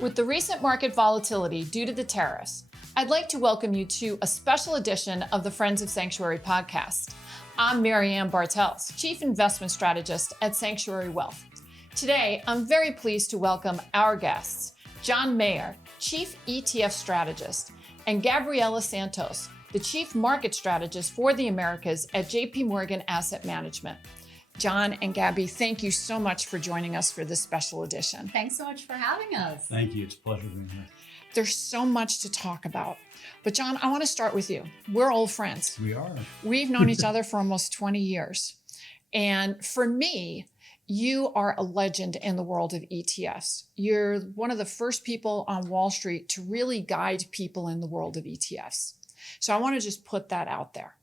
With the recent market volatility due to the tariffs, I'd like to welcome you to a special edition of the Friends of Sanctuary podcast. I'm Bartels, Chief Investment Strategist at Sanctuary Wealth. Today, I'm very pleased to welcome our guests, John Maier, Chief ETF Strategist, and Gabriela Santos, the Chief Market Strategist for the Americas at JPMorgan Asset Management. John and Gabby, thank you so much for joining us for this special edition. Thanks so much for having us. Thank you. It's a pleasure being here. There's so much to talk about. But John, I want to start with you. We're old friends. We are. We've known each other for almost 20 years. And for me, you are a legend in the world of ETFs. You're one of the first people on Wall Street to really guide people in the world of ETFs. So I want to just put that out there.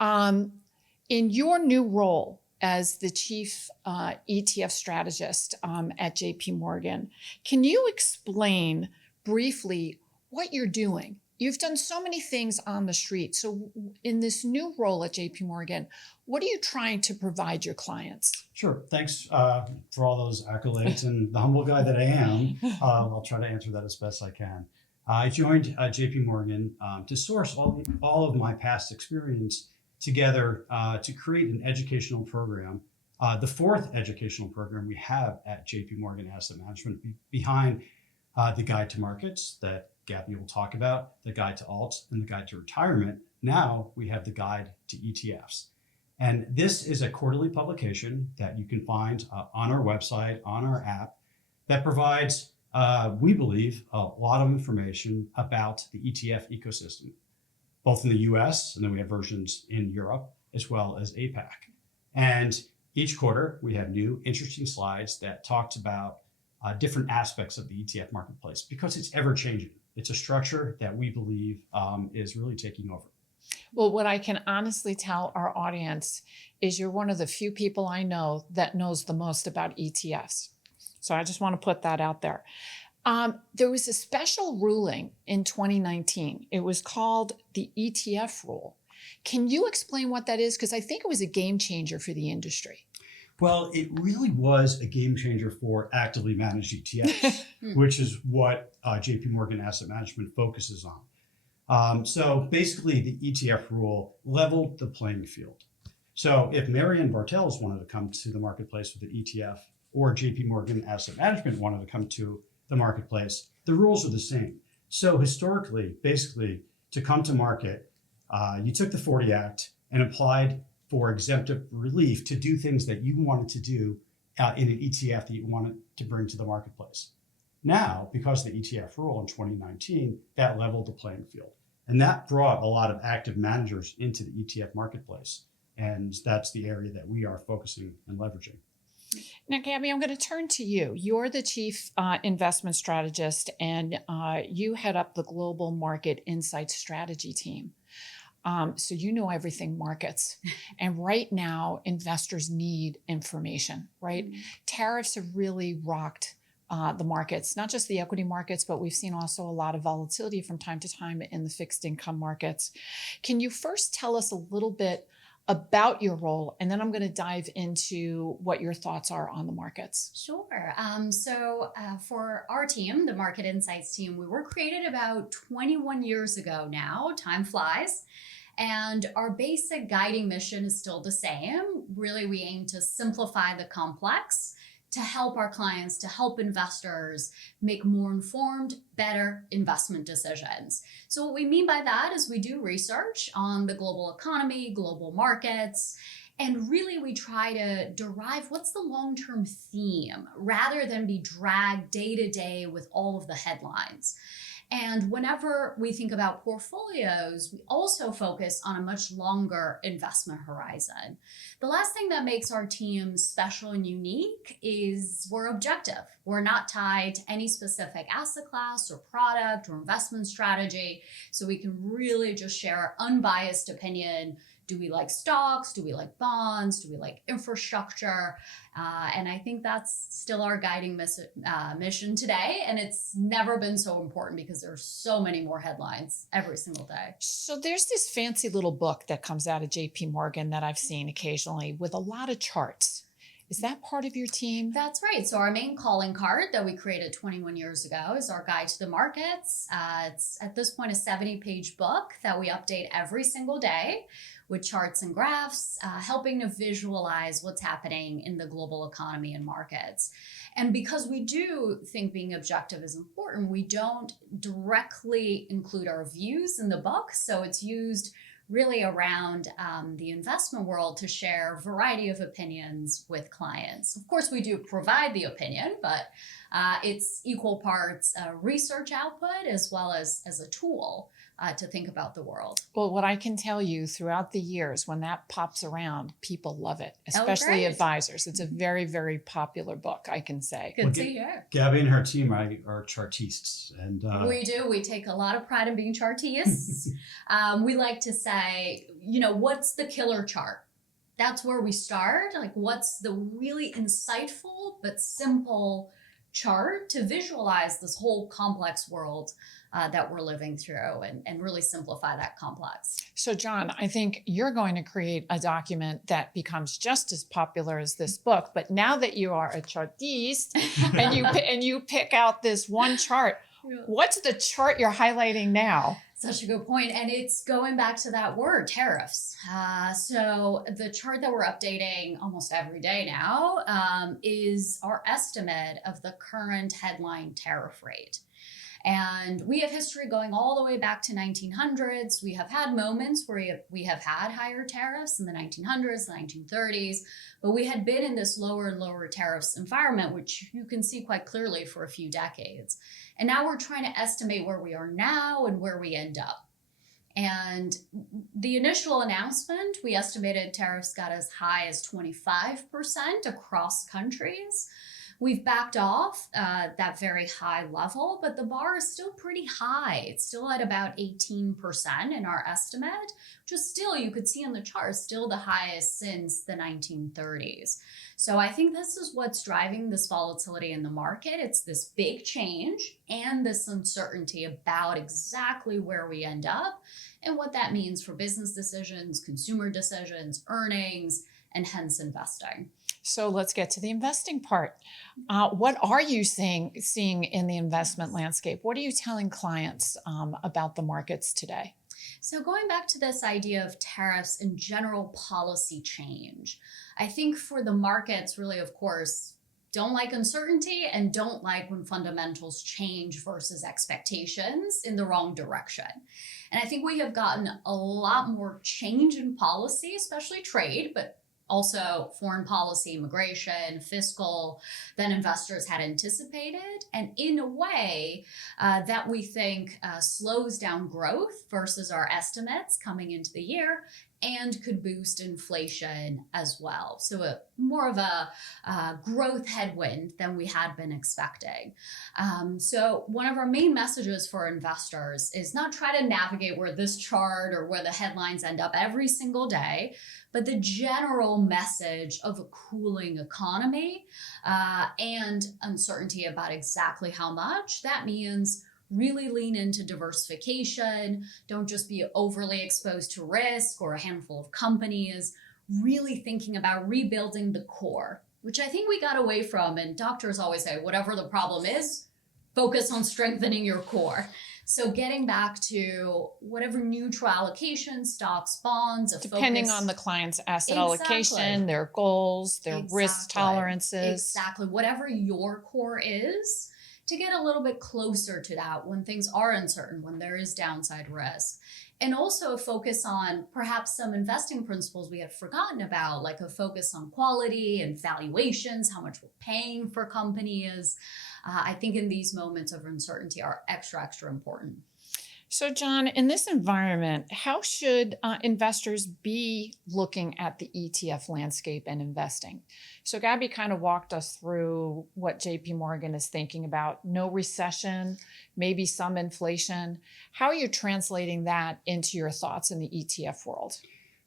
In your new role as the Chief ETF Strategist at JPMorgan, can you explain briefly what you're doing? You've done so many things on the street. So in this new role at JPMorgan, what are you trying to provide your clients? Sure. Thanks for all those accolades. And the humble guy that I am, I'll try to answer that as best I can. I joined JPMorgan to source all of my past experience together to create an educational program, the fourth educational program we have at JPMorgan Asset Management, behind the Guide to Markets that Gabby will talk about, the Guide to Alts, and the Guide to Retirement. Now we have the Guide to ETFs. And this is a quarterly publication that you can find on our website, on our app, that provides, we believe, a lot of information about the ETF ecosystem, both in the US, and then we have versions in Europe, as well as APAC. And each quarter, we have new interesting slides that talks about different aspects of the ETF marketplace, because it's ever changing. It's a structure that we believe is really taking over. Well, what I can honestly tell our audience is you're one of the few people I know that knows the most about ETFs. So I just want to put that out there. There was a special ruling in 2019. It was called the ETF rule. Can you explain what that is? Because I think it was a game changer for the industry. Well, it really was a game changer for actively managed ETFs, which is what JPMorgan Asset Management focuses on. So basically, the ETF rule leveled the playing field. So if Maier and Bartels wanted to come to the marketplace with an ETF, or JPMorgan Asset Management wanted to come to the marketplace, the rules are the same. So historically, basically, to come to market, you took the 40 Act and applied for exemptive relief to do things that you wanted to do in an ETF that you wanted to bring to the marketplace. Now, because of the ETF rule in 2019, that leveled the playing field. And that brought a lot of active managers into the ETF marketplace. And that's the area that we are focusing and leveraging. Now, Gabby, I'm going to turn to you. You're the Chief Investment Strategist, and you head up the Global Market Insights Strategy team. So you know everything markets. And right now, investors need information, right? Mm-hmm. Tariffs have really rocked the markets, not just the equity markets, but we've seen also a lot of volatility from time to time in the fixed income markets. Can you first tell us a little bit about your role, and then I'm going to dive into what your thoughts are on the markets. Sure. So for our team, the Market Insights team, we were created about 21 years ago now. Time flies. And our basic guiding mission is still the same. Really, we aim to simplify the complex, to help our clients, to help investors make more informed, better investment decisions. So what we mean by that is we do research on the global economy, global markets, and really we try to derive what's the long-term theme rather than be dragged day to day with all of the headlines. And whenever we think about portfolios, we also focus on a much longer investment horizon. The last thing that makes our team special and unique is we're objective. We're not tied to any specific asset class or product or investment strategy. So we can really just share unbiased opinion. Do we like stocks? Do we like bonds? Do we like infrastructure? And I think that's still our guiding mission today. And it's never been so important because there's so many more headlines every single day. So there's this fancy little book that comes out of JPMorgan that I've seen occasionally with a lot of charts. Is that part of your team? That's right. So our main calling card that we created 21 years ago is our guide to the markets. It's at this point a 70-page book that we update every single day with charts and graphs, helping to visualize what's happening in the global economy and markets. And because we do think being objective is important, we don't directly include our views in the book. So it's used really around the investment world to share a variety of opinions with clients. Of course, we do provide the opinion, but it's equal parts research output as well as a tool to think about the world. Well, what I can tell you throughout the years, when that pops around, people love it, especially advisors. It's a very, very popular book, I can say. Good to hear. Gabby and her team are chartists. And we do. We take a lot of pride in being chartists. We like to say, what's the killer chart? That's where we start. Like, what's the really insightful but simple chart to visualize this whole complex world that we're living through and really simplify that complex. So John, I think you're going to create a document that becomes just as popular as this book, but now that you are a chartiste and you pick out this one chart, what's the chart you're highlighting now? Such a good point. And it's going back to that word, tariffs. So the chart that we're updating almost every day now is our estimate of the current headline tariff rate. And we have history going all the way back to 1900s. We have had moments where we have had higher tariffs in the 1900s, the 1930s, but we had been in this lower and lower tariffs environment, which you can see quite clearly for a few decades. And now we're trying to estimate where we are now and where we end up. And the initial announcement, we estimated tariffs got as high as 25% across countries. We've backed off that very high level, but the bar is still pretty high. It's still at about 18% in our estimate, which is still, you could see on the chart, still the highest since the 1930s. So I think this is what's driving this volatility in the market. It's this big change and this uncertainty about exactly where we end up and what that means for business decisions, consumer decisions, earnings, and hence investing. So let's get to the investing part. What are you seeing in the investment landscape? What are you telling clients about the markets today? So going back to this idea of tariffs and general policy change, I think for the markets really, of course, don't like uncertainty and don't like when fundamentals change versus expectations in the wrong direction. And I think we have gotten a lot more change in policy, especially trade, but also foreign policy, immigration, fiscal, than investors had anticipated. And in a way that we think slows down growth versus our estimates coming into the year and could boost inflation as well. So more of a growth headwind than we had been expecting. So one of our main messages for investors is not try to navigate where this chart or where the headlines end up every single day, but the general message of a cooling economy and uncertainty about exactly how much. That means really lean into diversification. Don't just be overly exposed to risk or a handful of companies. Really thinking about rebuilding the core, which I think we got away from. And doctors always say, whatever the problem is, focus on strengthening your core. So getting back to whatever neutral allocation, stocks, bonds, depending on the client's asset allocation, their goals, their risk tolerances. Exactly. Whatever your core is, to get a little bit closer to that when things are uncertain, when there is downside risk. And also a focus on perhaps some investing principles we had forgotten about, like a focus on quality and valuations, how much we're paying for companies. I think in these moments of uncertainty are extra important. So John, in this environment, how should investors be looking at the ETF landscape and investing? So Gabby kind of walked us through what JPMorgan is thinking about. No recession, maybe some inflation. How are you translating that into your thoughts in the ETF world?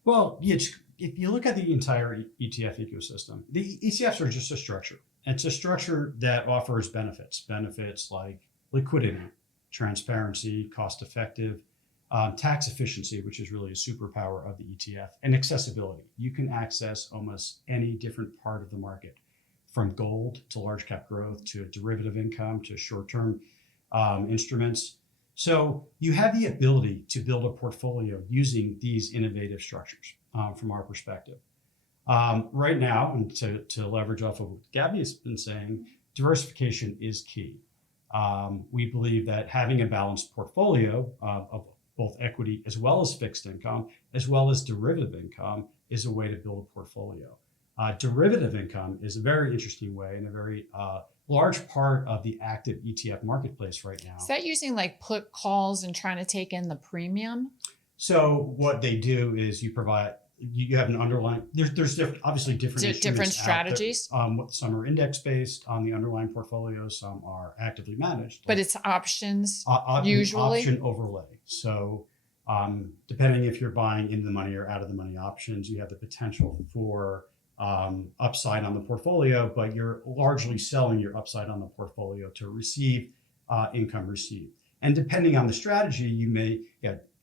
Well, if you look at the entire ETF ecosystem, the ETFs are just a structure. It's a structure that offers benefits like liquidity, transparency, cost effective, tax efficiency, which is really a superpower of the ETF, and accessibility. You can access almost any different part of the market, from gold to large cap growth to derivative income to short-term instruments. So you have the ability to build a portfolio using these innovative structures from our perspective. Right now, and to leverage off of what Gabby has been saying, diversification is key. We believe that having a balanced portfolio of both equity as well as fixed income, as well as derivative income, is a way to build a portfolio. Derivative income is a very interesting way and a very large part of the active ETF marketplace right now. Is that using like put calls and trying to take in the premium? So what they do is you have an underlying, there's obviously different strategies. Some are index based on the underlying portfolio, some are actively managed. But it's options Usually. usually? Option overlay. So depending if you're buying in the money or out of the money options, you have the potential for upside on the portfolio, but you're largely selling your upside on the portfolio to receive income received. And depending on the strategy,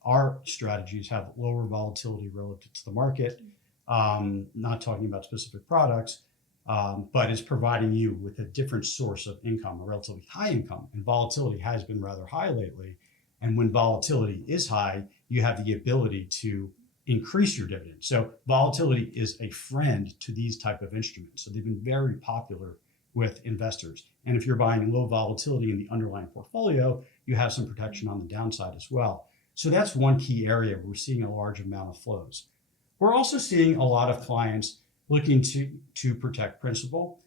our strategies have lower volatility relative to the market, not talking about specific products, but it's providing you with a different source of income, a relatively high income. And volatility has been rather high lately. And when volatility is high, you have the ability to increase your dividend. So volatility is a friend to these type of instruments. So they've been very popular with investors. And if you're buying low volatility in the underlying portfolio, you have some protection on the downside as well. So that's one key area where we're seeing a large amount of flows. We're also seeing a lot of clients looking to protect principal,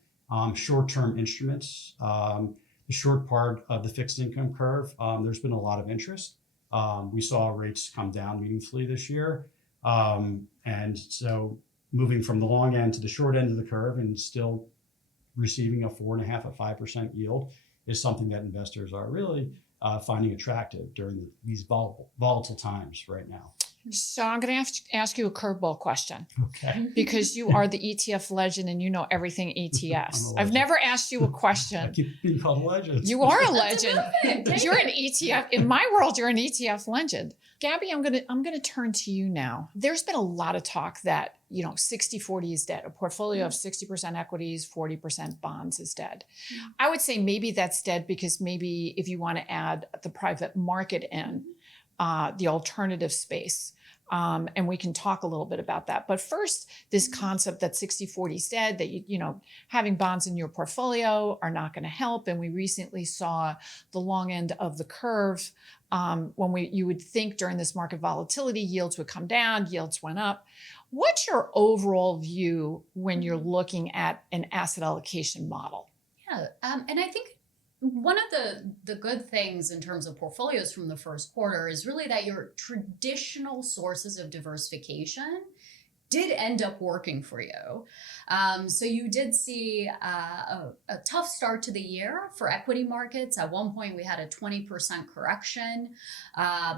short-term instruments, the short part of the fixed income curve. There's been a lot of interest. We saw rates come down meaningfully this year. And so moving from the long end to the short end of the curve and still receiving a 4.5%, a 5% yield is something that investors are really finding attractive during these volatile times right now. So I'm going to ask you a curveball question. Okay. Because you are the ETF legend and you know everything ETFs. I've never asked you a I question. keep being called a legend. You are a legend. Take You're it. an ETF. In my world, you're an ETF legend. Gabby, I'm gonna turn to you now. There's been a lot of talk that 60-40 is dead. A portfolio of 60% equities, 40% bonds is dead. I would say maybe that's dead because maybe if you want to add the private market in, the alternative space. And we can talk a little bit about that. But first, this concept that 60-40 is dead, that having bonds in your portfolio are not going to help. And we recently saw the long end of the curve. When you would think during this market volatility, yields would come down, yields went up. What's your overall view when you're looking at an asset allocation model? Yeah, and I think one of the good things in terms of portfolios from the first quarter is really that your traditional sources of diversification did end up working for you. So you did see a tough start to the year for equity markets. At one point, we had a 20% correction,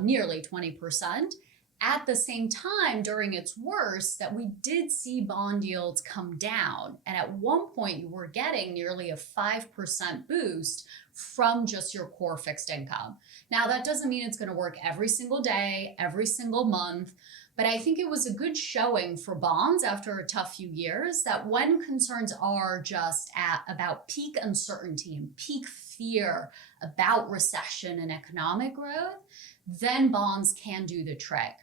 nearly 20%. At the same time, during its worst, that we did see bond yields come down. And at one point, you were getting nearly a 5% boost from just your core fixed income. Now, that doesn't mean it's going to work every single day, every single month. But I think it was a good showing for bonds after a tough few years that when concerns are just at about peak uncertainty and peak fear about recession and economic growth, then bonds can do the trick.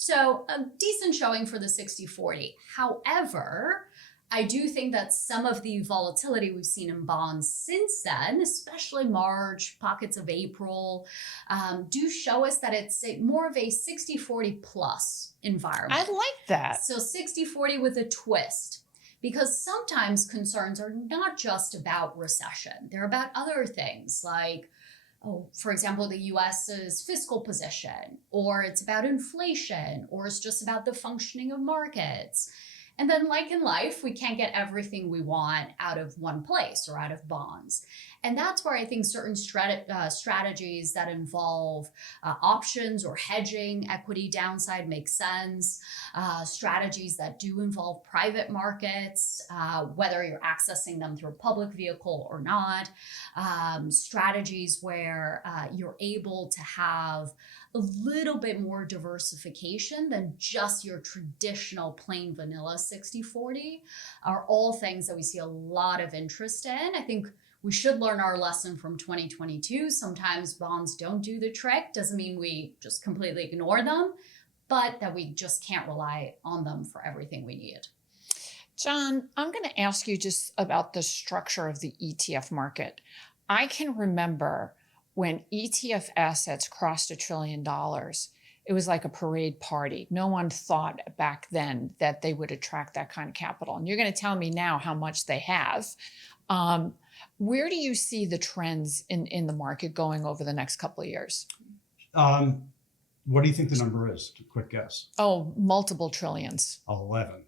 So a decent showing for the 60-40. However, I do think that some of the volatility we've seen in bonds since then, especially March, pockets of April, do show us that it's more of a 60-40 plus environment. I like that. So 60-40 with a twist. Because sometimes concerns are not just about recession. They're about other things like, for example, the US's fiscal position, or it's about inflation, or it's just about the functioning of markets. And then, like in life, we can't get everything we want out of one place or out of bonds. And that's where I think certain strategies that involve options or hedging equity downside make sense. Strategies that do involve private markets, whether you're accessing them through a public vehicle or not. Strategies where you're able to have a little bit more diversification than just your traditional plain vanilla 60-40 are all things that we see a lot of interest in. I think we should learn our lesson from 2022. Sometimes bonds don't do the trick. Doesn't mean we just completely ignore them, but that we just can't rely on them for everything we need. John, I'm going to ask you just about the structure of the ETF market. I can remember when ETF assets crossed $1 trillion, it was like a parade party. No one thought back then that they would attract that kind of capital. And you're going to tell me now how much they have. Where do you see the trends in the market going over the next couple of years? What do you think the number is? A quick guess. Oh, multiple trillions. 11.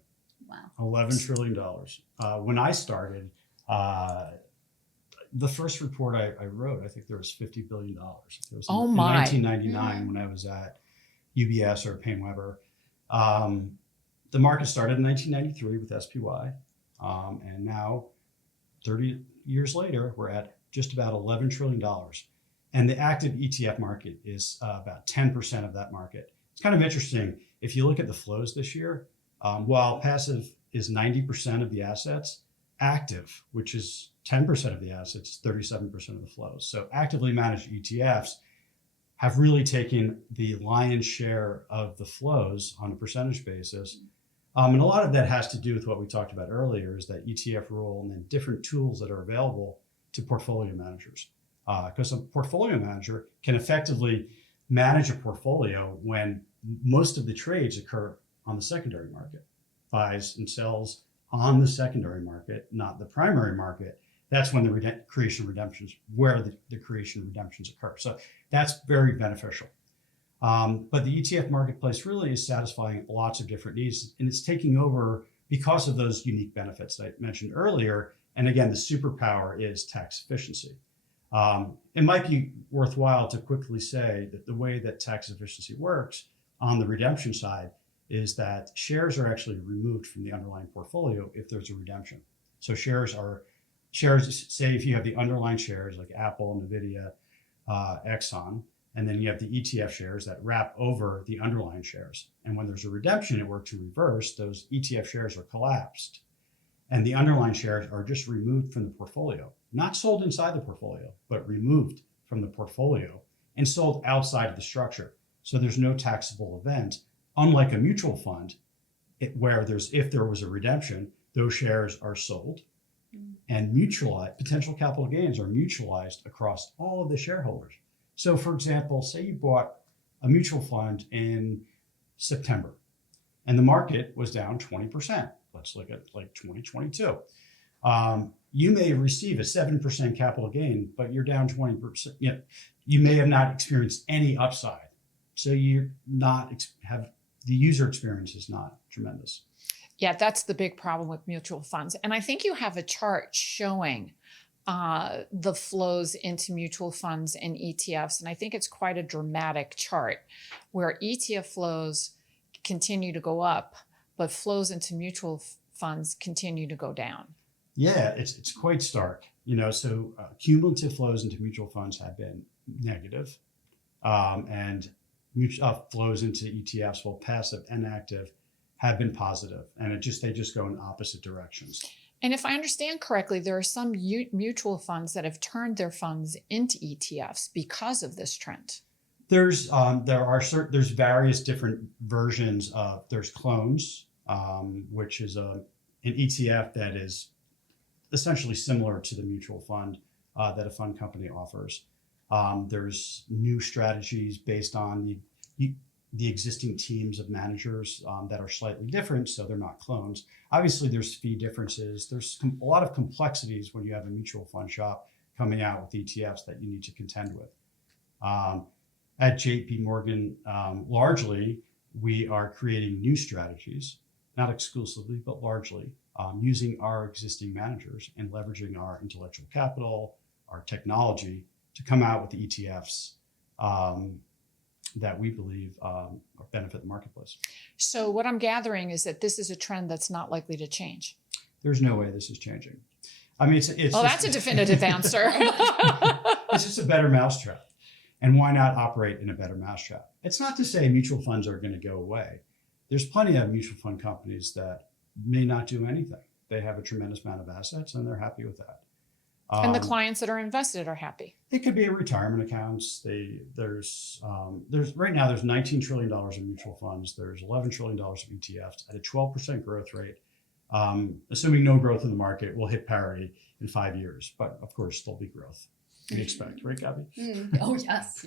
Wow. $11 trillion. When I started, the first report I wrote, I think there was $50 billion. It was Oh in my. 1999 when I was at UBS or PaineWebber. The market started in 1993 with SPY. And now 30 years later, we're at just about $11 trillion. And the active ETF market is about 10% of that market. It's kind of interesting. If you look at the flows this year, while passive is 90% of the assets, active, which is 10% of the assets, 37% of the flows. So actively managed ETFs have really taken the lion's share of the flows on a percentage basis. And a lot of that has to do with what we talked about earlier, is that ETF rule and then different tools that are available to portfolio managers. Because a portfolio manager can effectively manage a portfolio when most of the trades occur on the secondary market, buys and sells on the secondary market, not the primary market. That's when the creation redemptions, where the creation redemptions occur. So that's very beneficial. But the ETF marketplace really is satisfying lots of different needs, and it's taking over because of those unique benefits that I mentioned earlier. And again, the superpower is tax efficiency. It might be worthwhile to quickly say that the way that tax efficiency works on the redemption side is that shares are actually removed from the underlying portfolio if there's a redemption. So shares, say if you have the underlying shares like Apple, NVIDIA, Exxon, and then you have the ETF shares that wrap over the underlying shares. And when there's a redemption, it works in reverse. Those ETF shares are collapsed and the underlying shares are just removed from the portfolio, not sold inside the portfolio, but removed from the portfolio and sold outside of the structure. So there's no taxable event, unlike a mutual fund where if there was a redemption, those shares are sold and potential capital gains are mutualized across all of the shareholders. So for example, say you bought a mutual fund in September and the market was down 20%. Let's look at like 2022. You may receive a 7% capital gain, but you're down 20%. You may have not experienced any upside. So the user experience is not tremendous. Yeah, that's the big problem with mutual funds. And I think you have a chart showing the flows into mutual funds and ETFs. And I think it's quite a dramatic chart where ETF flows continue to go up, but flows into mutual funds continue to go down. Yeah, it's quite stark. So cumulative flows into mutual funds have been negative, and flows into ETFs, both passive and active, have been positive, and they just go in opposite directions. And if I understand correctly, there are some mutual funds that have turned their funds into ETFs because of this trend. There's various different versions of. There's clones, which is an ETF that is essentially similar to the mutual fund that a fund company offers. There's new strategies based on the existing teams of managers that are slightly different, so they're not clones. Obviously, there's fee differences. There's a lot of complexities when you have a mutual fund shop coming out with ETFs that you need to contend with. At JPMorgan, largely, we are creating new strategies. not exclusively, but largely, using our existing managers and leveraging our intellectual capital, our technology to come out with the ETFs that we believe benefit the marketplace. So what I'm gathering is that this is a trend that's not likely to change. There's no way this is changing. I mean, it's Well, that's a definitive answer. It's just a better mousetrap. And why not operate in a better mousetrap? It's not to say mutual funds are going to go away. There's plenty of mutual fund companies that may not do anything. They have a tremendous amount of assets and they're happy with that. And the clients that are invested are happy. It could be retirement accounts. There's right now there's $19 trillion in mutual funds. There's $11 trillion of ETFs at a 12% growth rate. Assuming no growth in the market, we'll hit parity in 5 years. But of course, there'll be growth. We expect, right, Gabby? Oh, yes.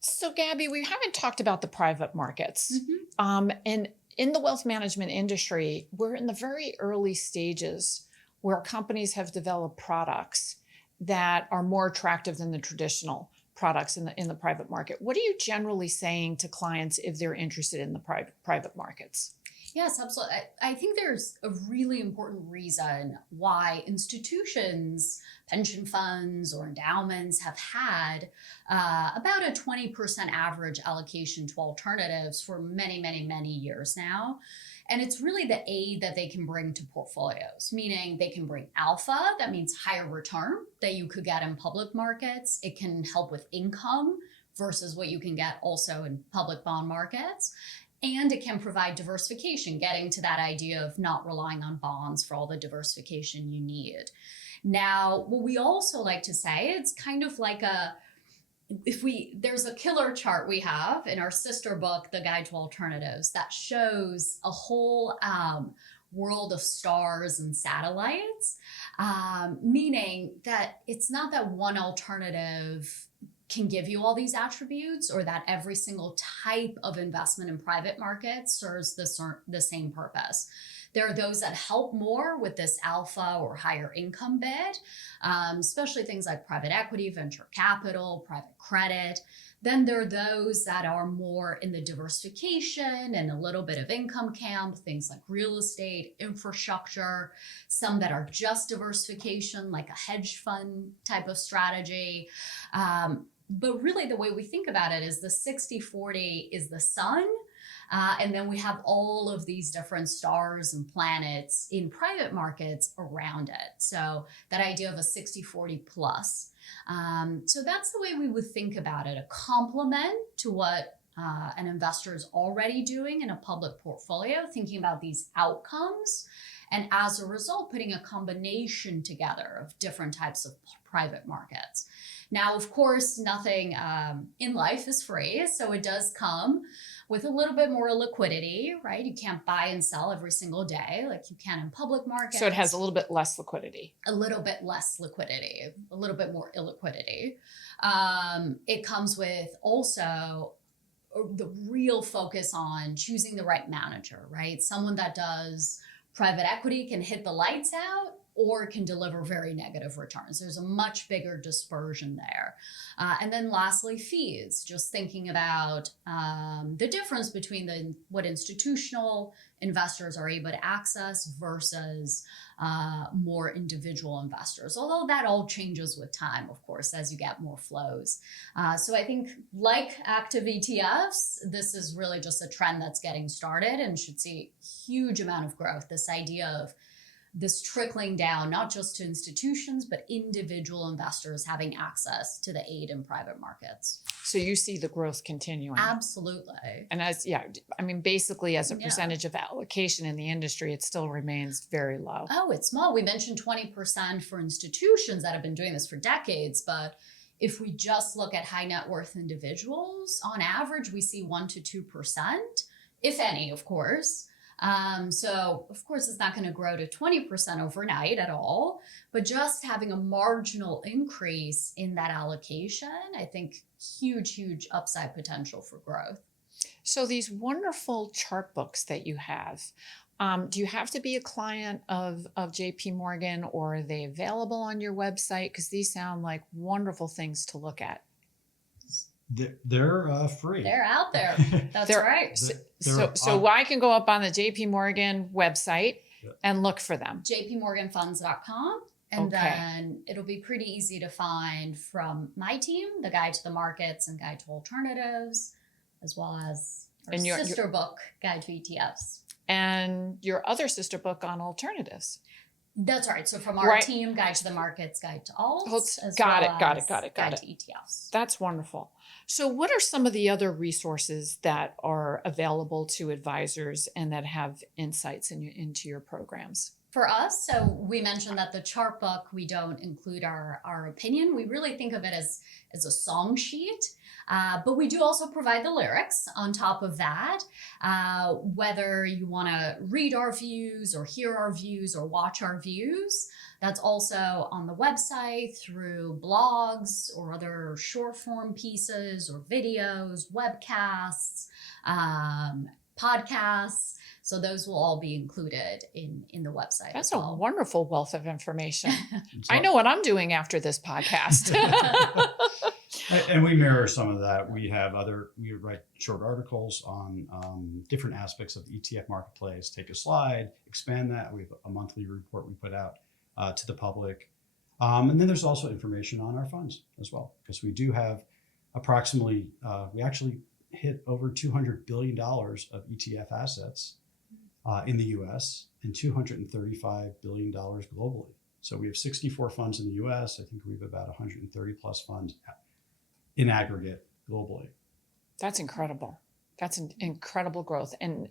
So, Gabby, we haven't talked about the private markets. And in the wealth management industry, we're in the very early stages where companies have developed products that are more attractive than the traditional products in the private market. What are you generally saying to clients if they're interested in the private markets? Yes, absolutely. I think there's a really important reason why institutions, pension funds, or endowments have had about a 20% average allocation to alternatives for many, many, many years now. And it's really the aid that they can bring to portfolios, meaning they can bring alpha, that means higher return that you could get in public markets. It can help with income versus what you can get also in public bond markets. And it can provide diversification, getting to that idea of not relying on bonds for all the diversification you need. Now, what we also like to say, it's kind of like there's a killer chart we have in our sister book, The Guide to Alternatives, that shows a whole world of stars and satellites, meaning that it's not that one alternative can give you all these attributes or that every single type of investment in private markets serves the same purpose. There are those that help more with this alpha or higher income bid, especially things like private equity, venture capital, private credit. Then there are those that are more in the diversification and a little bit of income camp, things like real estate, infrastructure, some that are just diversification, like a hedge fund type of strategy. But really the way we think about it is the 60-40 is the sun. And then we have all of these different stars and planets in private markets around it. So that idea of a 60-40 plus. So that's the way we would think about it, a complement to what an investor is already doing in a public portfolio, thinking about these outcomes. And as a result, putting a combination together of different types of private markets. Now, of course, nothing in life is free. So it does come with a little bit more liquidity, right? You can't buy and sell every single day like you can in public markets. So it has a little bit less liquidity. A little bit less liquidity, a little bit more illiquidity. It comes with also the real focus on choosing the right manager, right? Someone that does private equity can hit the lights out or can deliver very negative returns. There's a much bigger dispersion there. And then lastly, fees, just thinking about the difference between what institutional investors are able to access versus more individual investors, although that all changes with time, of course, as you get more flows. So I think like active ETFs, this is really just a trend that's getting started and should see a huge amount of growth. This idea of this trickling down, not just to institutions, but individual investors having access to the aid in private markets. So you see the growth continuing. Absolutely. And basically as a percentage of allocation in the industry, it still remains very low. Oh, it's small. We mentioned 20% for institutions that have been doing this for decades, but if we just look at high net worth individuals, on average, we see 1% to 2%, if any, of course. So of course, it's not going to grow to 20% overnight at all, but just having a marginal increase in that allocation, I think huge upside potential for growth. So these wonderful chart books that you have, do you have to be a client of JPMorgan or are they available on your website? Because these sound like wonderful things to look at. They're free. They're out there. That's They're- right. So I can go up on the JPMorgan website and look for them. JPMorganfunds.com. And Okay. then it'll be pretty easy to find from my team, the Guide to the Markets and Guide to Alternatives, as well as our And your sister book, Guide to ETFs. and your other sister book on alternatives. That's right. So from our Right. team, Guide to the Markets, Guide to Alts, as Got well it, got as it, got it, Guide got to ETFs. That's wonderful. So what are some of the other resources that are available to advisors and that have insights into your programs? For us, so we mentioned that the chart book, we don't include our opinion. We really think of it as a song sheet, but we do also provide the lyrics on top of that. Whether you want to read our views or hear our views or watch our views, that's also on the website through blogs or other short form pieces or videos, webcasts, podcasts. So those will all be included in the website. That's as well. a wonderful wealth of information. So- I know what I'm doing after this podcast. And we mirror some of that. We write short articles on different aspects of the ETF marketplace, take a slide, expand that. We have a monthly report we put out to the public. And then there's also information on our funds as well, because we do have approximately, we actually hit over $200 billion of ETF assets in the US and $235 billion globally. So we have 64 funds in the US. I think we have about 130 plus funds in aggregate globally. That's incredible. That's an incredible growth. And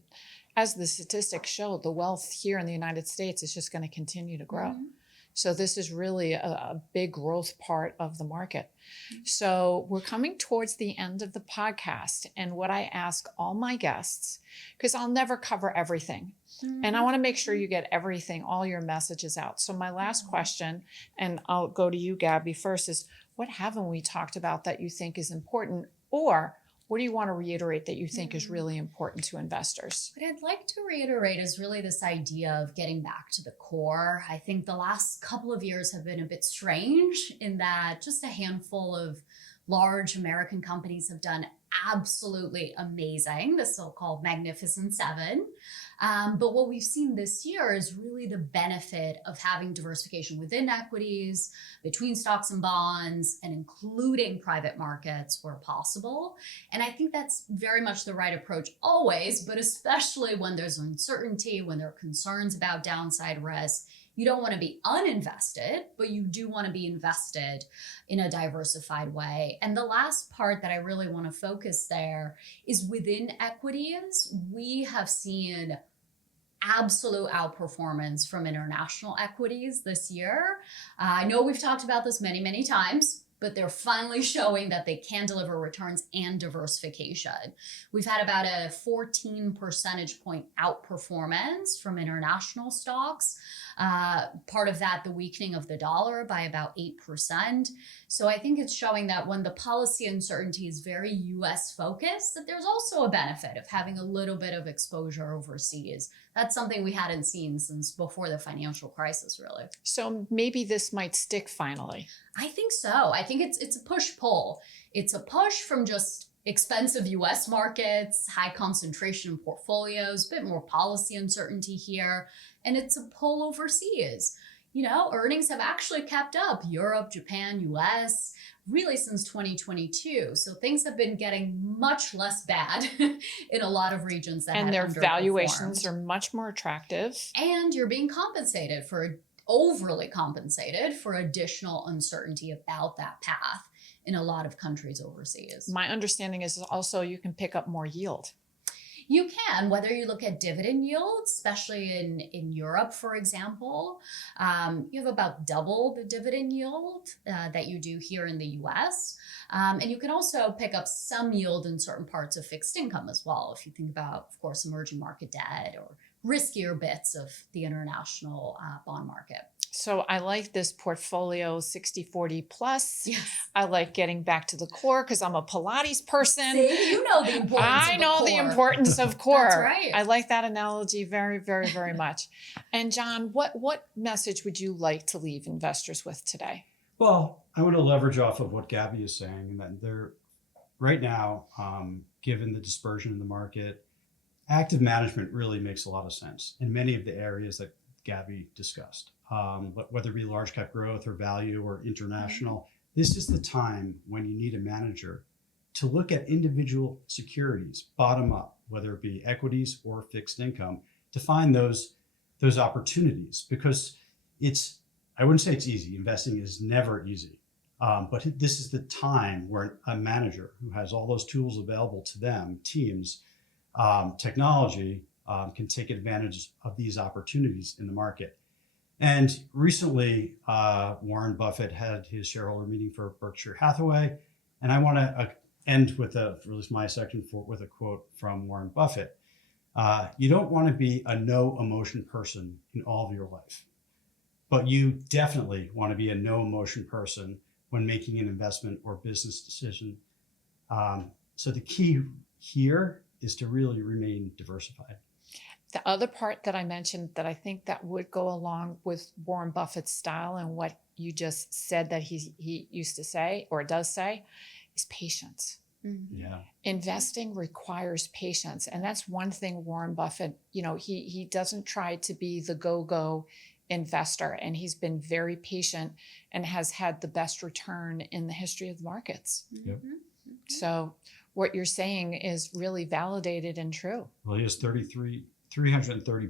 as the statistics show, the wealth here in the United States is just going to continue to grow. Mhm. So this is really a big growth part of the market. So we're coming towards the end of the podcast. And what I ask all my guests, because I'll never cover everything, and I want to make sure you get everything, all your messages out. So my last question, and I'll go to you, Gabby, first, is what haven't we talked about that you think is important? Or what do you want to reiterate that you think is really important to investors? What I'd like to reiterate is really this idea of getting back to the core. I think the last couple of years have been a bit strange in that just a handful of large American companies have done absolutely amazing, the so-called Magnificent Seven. But what we've seen this year is really the benefit of having diversification within equities, between stocks and bonds, and including private markets where possible. And I think that's very much the right approach always, but especially when there's uncertainty, when there are concerns about downside risk. You don't want to be uninvested, but you do want to be invested in a diversified way. And the last part that I really want to focus there is within equities, we have seen absolute outperformance from international equities this year. I know we've talked about this many, many times, but they're finally showing that they can deliver returns and diversification. We've had about a 14 percentage point outperformance from international stocks. Part of that, the weakening of the dollar by about 8%. So I think it's showing that when the policy uncertainty is very US focused, that there's also a benefit of having a little bit of exposure overseas. That's something we hadn't seen since before the financial crisis, really. So maybe this might stick finally. I think so. I think it's a push-pull. It's a push from just expensive US markets, high concentration in portfolios, a bit more policy uncertainty here, and it's a pull overseas. You know, earnings have actually kept up. Europe, Japan, US, really since 2022. So things have been getting much less bad in a lot of regions that And had their underperformed. valuations are much more attractive. And you're being overly compensated for additional uncertainty about that path in a lot of countries overseas. My understanding is also you can pick up more yield. You can, whether you look at dividend yields, especially in Europe, for example, you have about double the dividend yield that you do here in the US. And you can also pick up some yield in certain parts of fixed income as well. If you think about, of course, emerging market debt or riskier bits of the international bond market. So I like this portfolio 60-40 plus. Yes. I like getting back to the core because I'm a Pilates person. See, you know the importance I of know the the core. importance of core. That's right. I like that analogy very, very, very much. And John, what message would you like to leave investors with today? Well, I want to leverage off of what Gabby is saying, and that right now, given the dispersion in the market, active management really makes a lot of sense in many of the areas that Gabby discussed. But whether it be large cap growth or value or international, this is the time when you need a manager to look at individual securities bottom up, whether it be equities or fixed income, to find those opportunities, because I wouldn't say it's easy. Investing is never easy. But this is the time where a manager who has all those tools available to them, teams, technology, can take advantage of these opportunities in the market. And recently, Warren Buffett had his shareholder meeting for Berkshire Hathaway. And I want to end with my section with a quote from Warren Buffett. You don't want to be a no emotion person in all of your life, but you definitely want to be a no emotion person when making an investment or business decision. So the key here is to really remain diversified. The other part that I mentioned that I think that would go along with Warren Buffett's style and what you just said that he used to say or does say is patience. Mm-hmm. Yeah. Investing requires patience. And that's one thing Warren Buffett, he doesn't try to be the go-go investor, and he's been very patient and has had the best return in the history of the markets. Yep. So what you're saying is really validated and true. Well, he has $330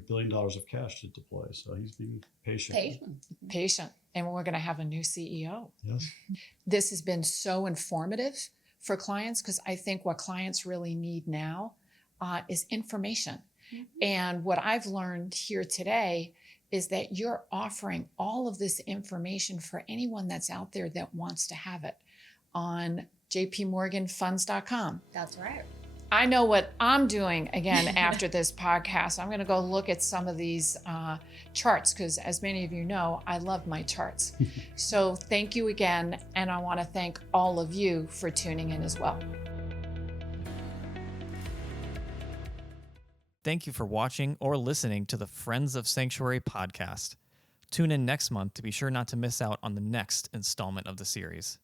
billion of cash to deploy, so he's being patient. Patient. And we're going to have a new CEO. Yes. This has been so informative for clients, because I think what clients really need now is information. Mm-hmm. And what I've learned here today is that you're offering all of this information for anyone that's out there that wants to have it on JPMorganfunds.com. That's right. I know what I'm doing again after this podcast. I'm going to go look at some of these charts, because as many of you know, I love my charts. So thank you again. And I want to thank all of you for tuning in as well. Thank you for watching or listening to the Friends of Sanctuary podcast. Tune in next month to be sure not to miss out on the next installment of the series.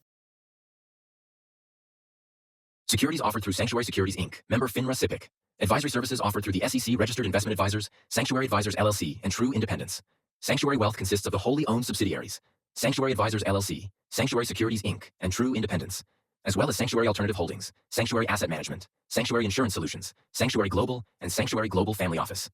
Securities offered through Sanctuary Securities, Inc., member FINRA SIPC. Advisory services offered through the SEC Registered Investment Advisors, Sanctuary Advisors LLC, and True Independence. Sanctuary Wealth consists of the wholly owned subsidiaries, Sanctuary Advisors LLC, Sanctuary Securities, Inc., and True Independence, as well as Sanctuary Alternative Holdings, Sanctuary Asset Management, Sanctuary Insurance Solutions, Sanctuary Global, and Sanctuary Global Family Office.